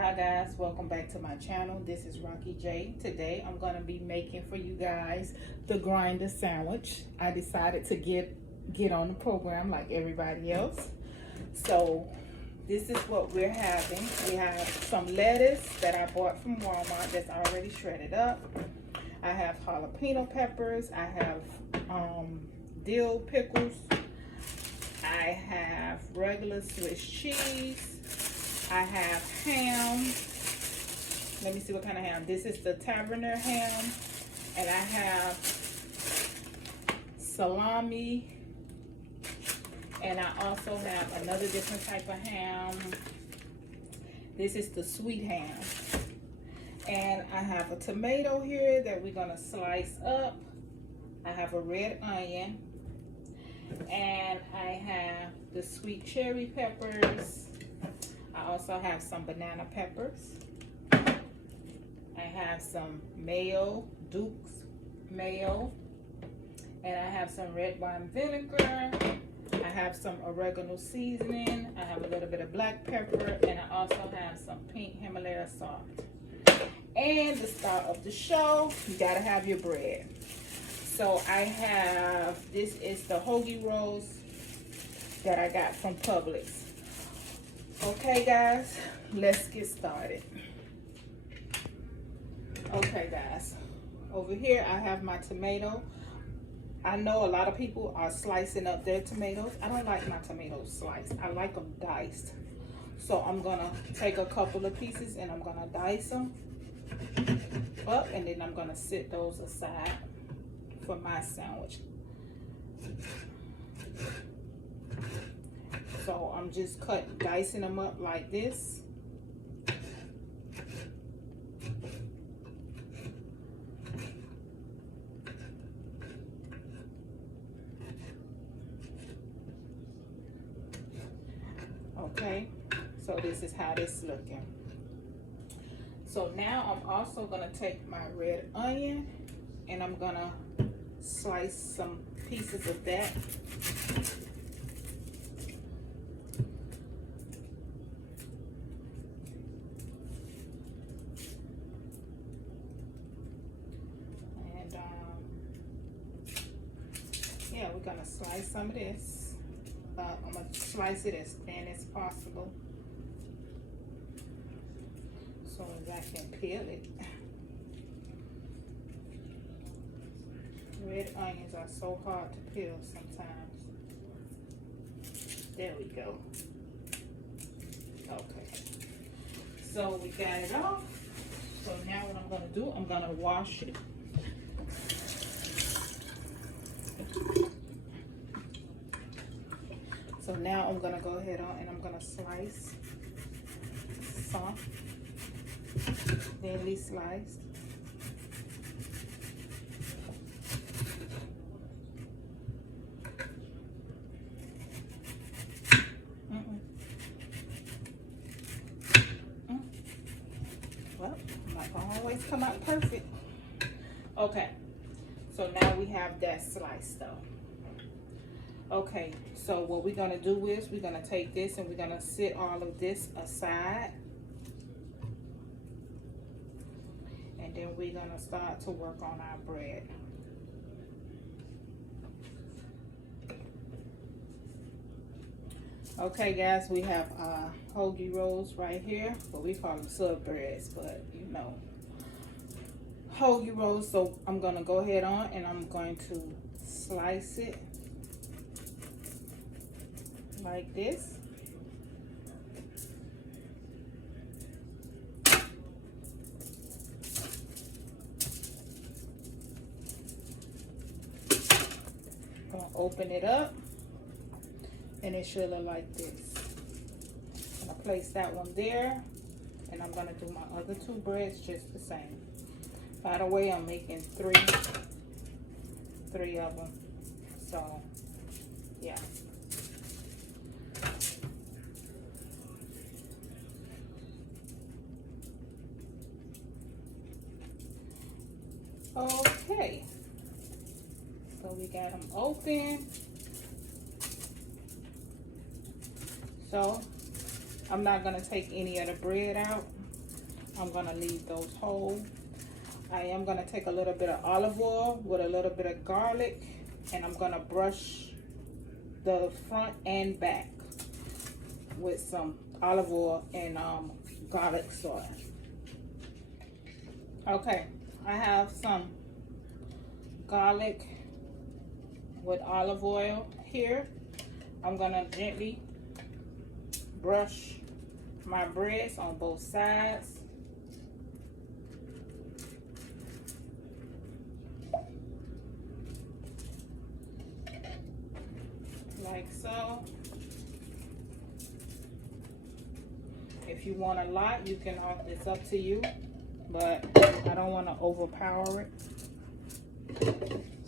Hi guys, welcome back to my channel. This is Rocky J. Today I'm going to be making for you guys the grinder sandwich. I decided to get on the program like everybody else. So this is what we're having. We have some lettuce that I bought from Walmart that's already shredded up. I have jalapeno peppers. I have dill pickles. I have regular Swiss cheese. I have ham. Let me see what kind of ham. This is the Taverner ham. And I have salami. And I also have another different type of ham. This is the sweet ham. And I have a tomato here that we're going to slice up. I have a red onion. And I have the sweet cherry peppers. I also have some banana peppers. I have some mayo, Duke's mayo. And I have some red wine vinegar. I have some oregano seasoning. I have a little bit of black pepper. And I also have some pink Himalaya salt. And the star of the show, you gotta have your bread. So I have, this is the hoagie rolls that I got from Publix. Okay guys, let's get started. Okay guys, over here I have my tomato. I know a lot of people are slicing up their tomatoes. I don't like my tomatoes sliced. I like them diced. So I'm gonna take a couple of pieces and I'm gonna dice them up, and then I'm gonna set those aside for my sandwich. So I'm just dicing them up like this. Okay, so this is how this is looking. So now I'm also gonna take my red onion and I'm gonna slice some pieces of that. And yeah, we're gonna slice some of this. I'm gonna slice it as thin as possible so as I can peel it. Red onions are so hard to peel sometimes. There we go. Okay. So we got it off. So now what I'm gonna do, I'm gonna wash it. So now I'm gonna go ahead on and I'm gonna slice some, thinly sliced. Well, not gonna always come out perfect. Okay, so now we have that sliced though. Okay, so what we're gonna do is we're gonna take this and we're gonna set all of this aside. And then we're gonna start to work on our bread. Okay guys, we have hoagie rolls right here, but we call them sub breads, but you know, hoagie rolls. So I'm gonna go ahead on and I'm going to slice it like this. Gonna open it up and it should look like this. I'm gonna place that one there and I'm gonna do my other two breads just the same. By the way, I'm making three of them. So yeah. Okay, so we got them open. So I'm not gonna take any of the bread out. I'm gonna leave those whole. I am gonna take a little bit of olive oil with a little bit of garlic, and I'm gonna brush the front and back with some olive oil and garlic sauce. Okay, I have some garlic with olive oil here. I'm gonna gently brush my breads on both sides. Like so. If you want a lot, you can, it's up to you, but I don't want to overpower it.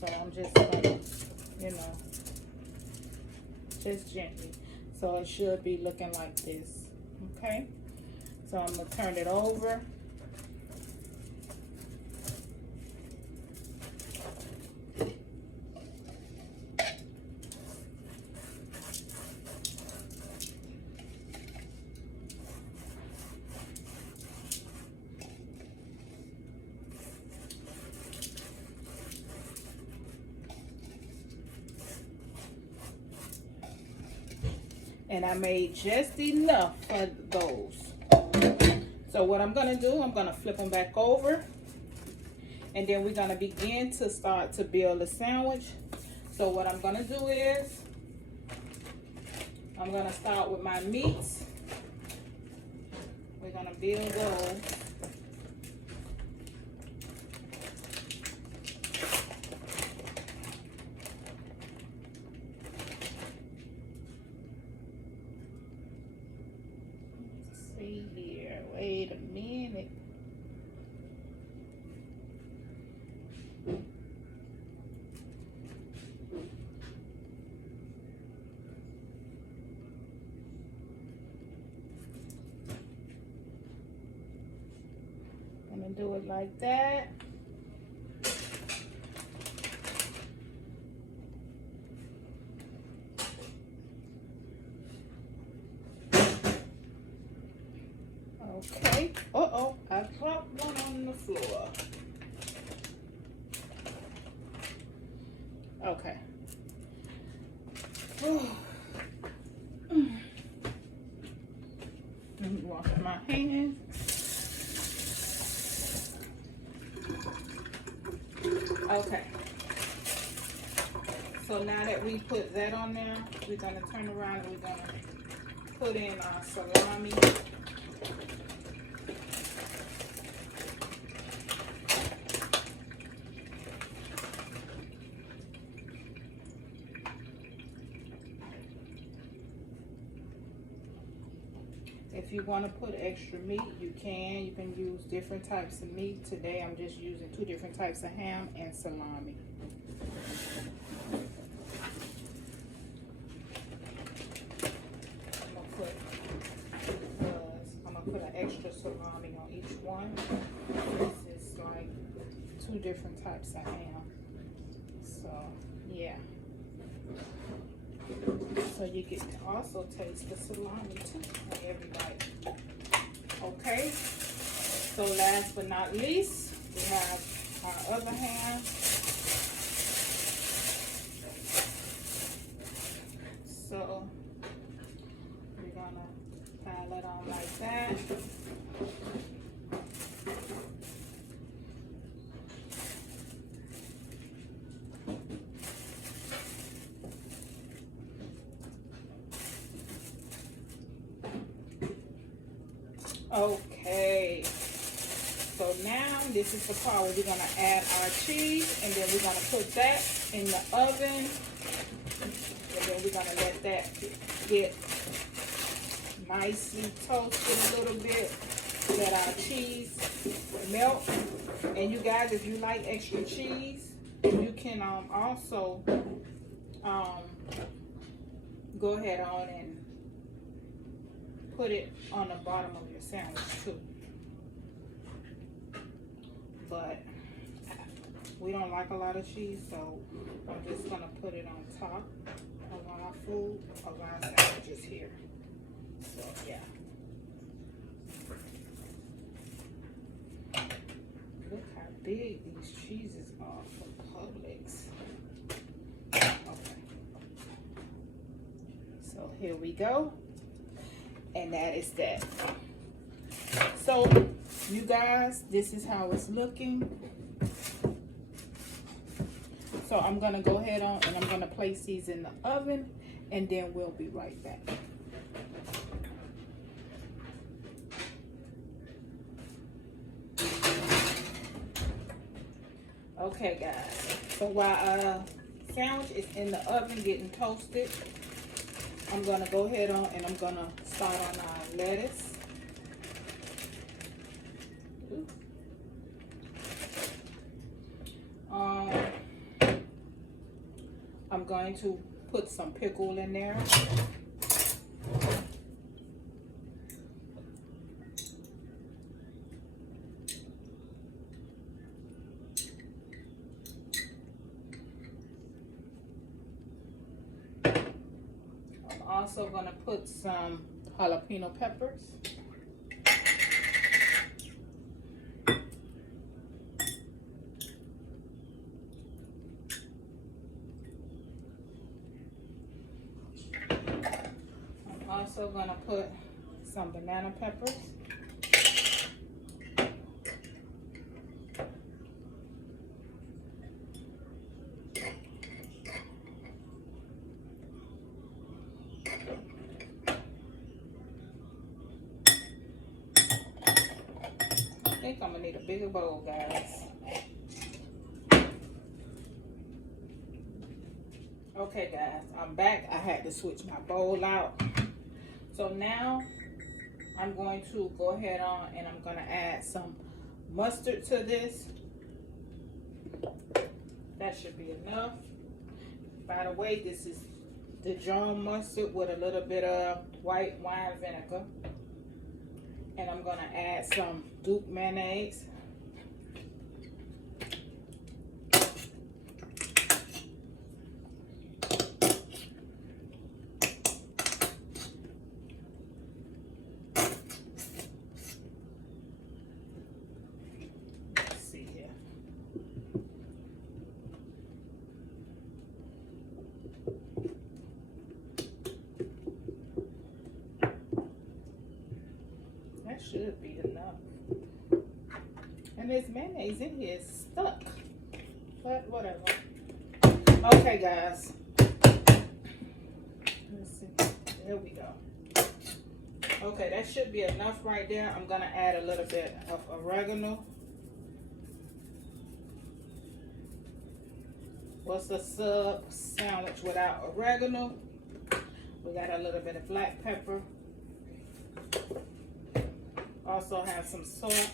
So I'm just gonna, you know, just gently. So it should be looking like this. Okay. So I'm gonna turn it over. And I made just enough for those. So what I'm gonna do, I'm gonna flip them back over, and then we're gonna begin to start to build the sandwich. So what I'm gonna do is, I'm gonna start with my meats. We're gonna build those. See here, wait a minute. Gonna do it like that. Okay. Uh-oh, I dropped one on the floor. Okay. Let me wash my hands. Okay. So now that we put that on there, we're gonna turn around and we're gonna put in our salami. If you want to put extra meat, you can. You can use different types of meat. Today, I'm just using 2 different types of ham and salami. I'm gonna put an extra salami on each one. This is like 2 different types of ham. So, yeah. So you can also taste the salami too on every bite. Okay. So last but not least, we have our other ham. So we're gonna pile it on like that. Okay, so now this is the part where we're going to add our cheese, and then we're going to put that in the oven, and then we're going to let that get nicely toasted a little bit, let our cheese melt. And you guys, if you like extra cheese, you can also go ahead on and put it on the bottom of your sandwich too. But we don't like a lot of cheese, so I'm just gonna put it on top of our food, of our sandwiches here. So yeah. big these cheeses are from Publix. Okay. So here we go. And that is that. So you guys, this is how it's looking. So I'm gonna go ahead on and I'm gonna place these in the oven, and then we'll be right back. Okay guys, so while sandwich is in the oven getting toasted, I'm gonna go ahead on and I'm gonna start on our lettuce. I'm going to put some pickle in there. I'm also going to put some jalapeno peppers. Also gonna put some banana peppers. I think I'm gonna need a bigger bowl, guys. Okay guys, I'm back. I had to switch my bowl out. So now I'm going to go ahead on and I'm going to add some mustard to this. That should be enough. By the way, this is Dijon mustard with a little bit of white wine vinegar. And I'm going to add some Duke mayonnaise. Should be enough. And this mayonnaise in here is stuck, but whatever. Okay guys, let's see, there we go. Okay, that should be enough right there. I'm gonna add a little bit of oregano. What's a sub sandwich without oregano? We got a little bit of black pepper. Also have some salt.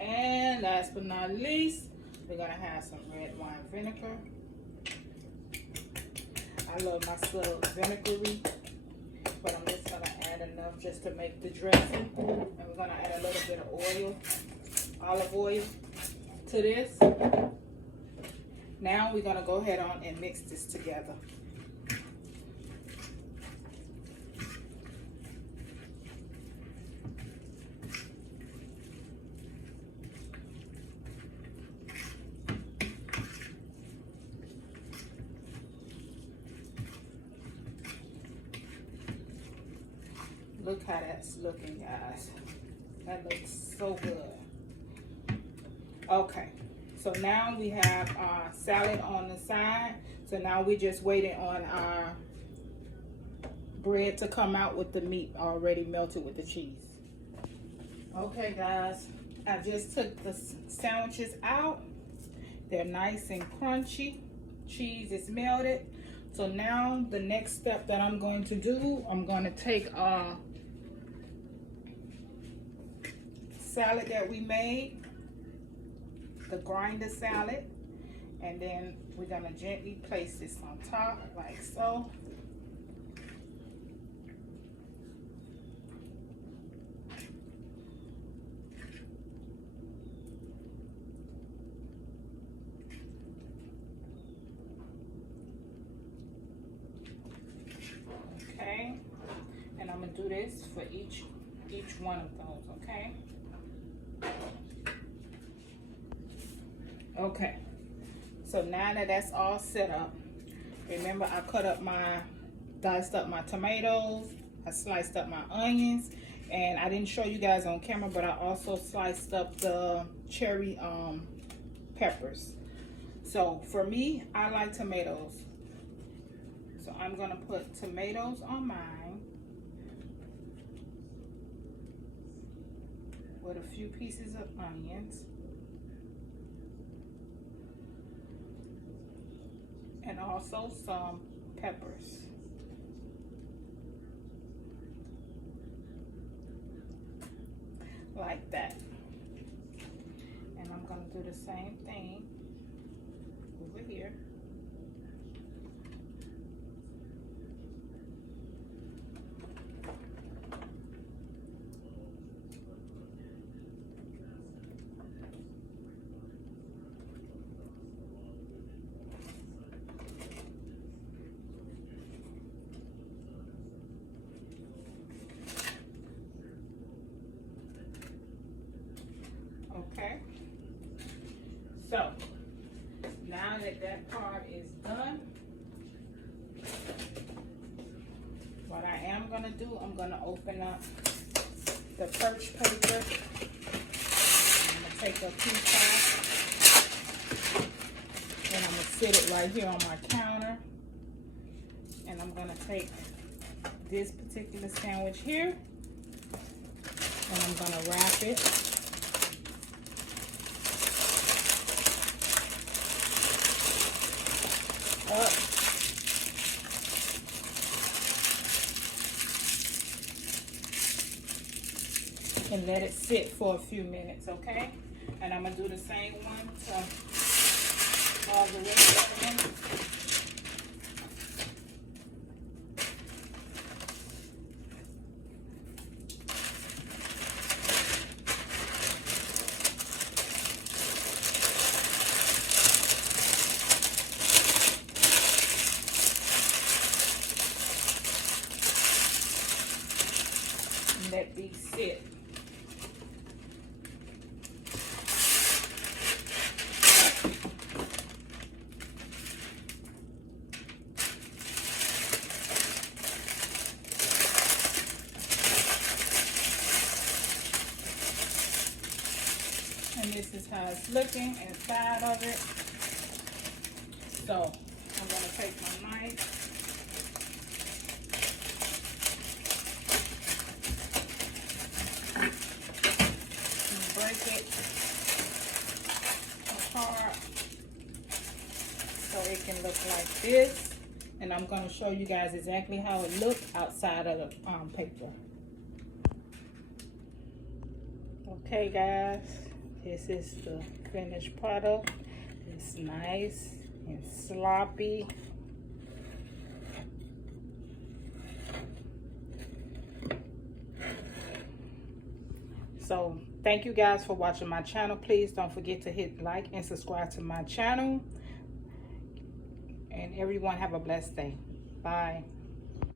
And last but not least, we're gonna have some red wine vinegar. I love my subs vinegary, but I'm just gonna add enough just to make the dressing. And we're gonna add a little bit of oil, olive oil to this. Now we're gonna go ahead on and mix this together. Look how that's looking, guys. That looks so good. Okay, so now we have our salad on the side. So now we're just waiting on our bread to come out with the meat already melted with the cheese. Okay, guys, I just took the sandwiches out. They're nice and crunchy. Cheese is melted. So now the next step that I'm going to do, I'm going to take our salad that we made, the grinder salad, and then we're going to gently place this on top like so. Okay, and I'm going to do this for each each one of those, okay? Okay, so now that that's all set up, remember I diced up my tomatoes, I sliced up my onions, and I didn't show you guys on camera, but I also sliced up the cherry peppers. So for me, I like tomatoes. So I'm gonna put tomatoes on mine with a few pieces of onions. And also some peppers. Like that. And I'm gonna do the same thing over here. Okay, so now that that part is done, what I am going to do, I'm going to open up the perch paper. I'm going to take a piece off, and I'm going to sit it right here on my counter, and I'm going to take this particular sandwich here, and I'm going to wrap it. Up. And let it sit for a few minutes, okay? And I'm gonna do the same one to all the rest of them. Let these sit. And this is how it's looking inside of it. So I'm going to take my knife. Break it apart so it can look like this, and I'm going to show you guys exactly how it looks outside of the paper. Okay guys, this is the finished product. It's nice and sloppy. So thank you guys for watching my channel. Please don't forget to hit like and subscribe to my channel. And everyone have a blessed day. Bye.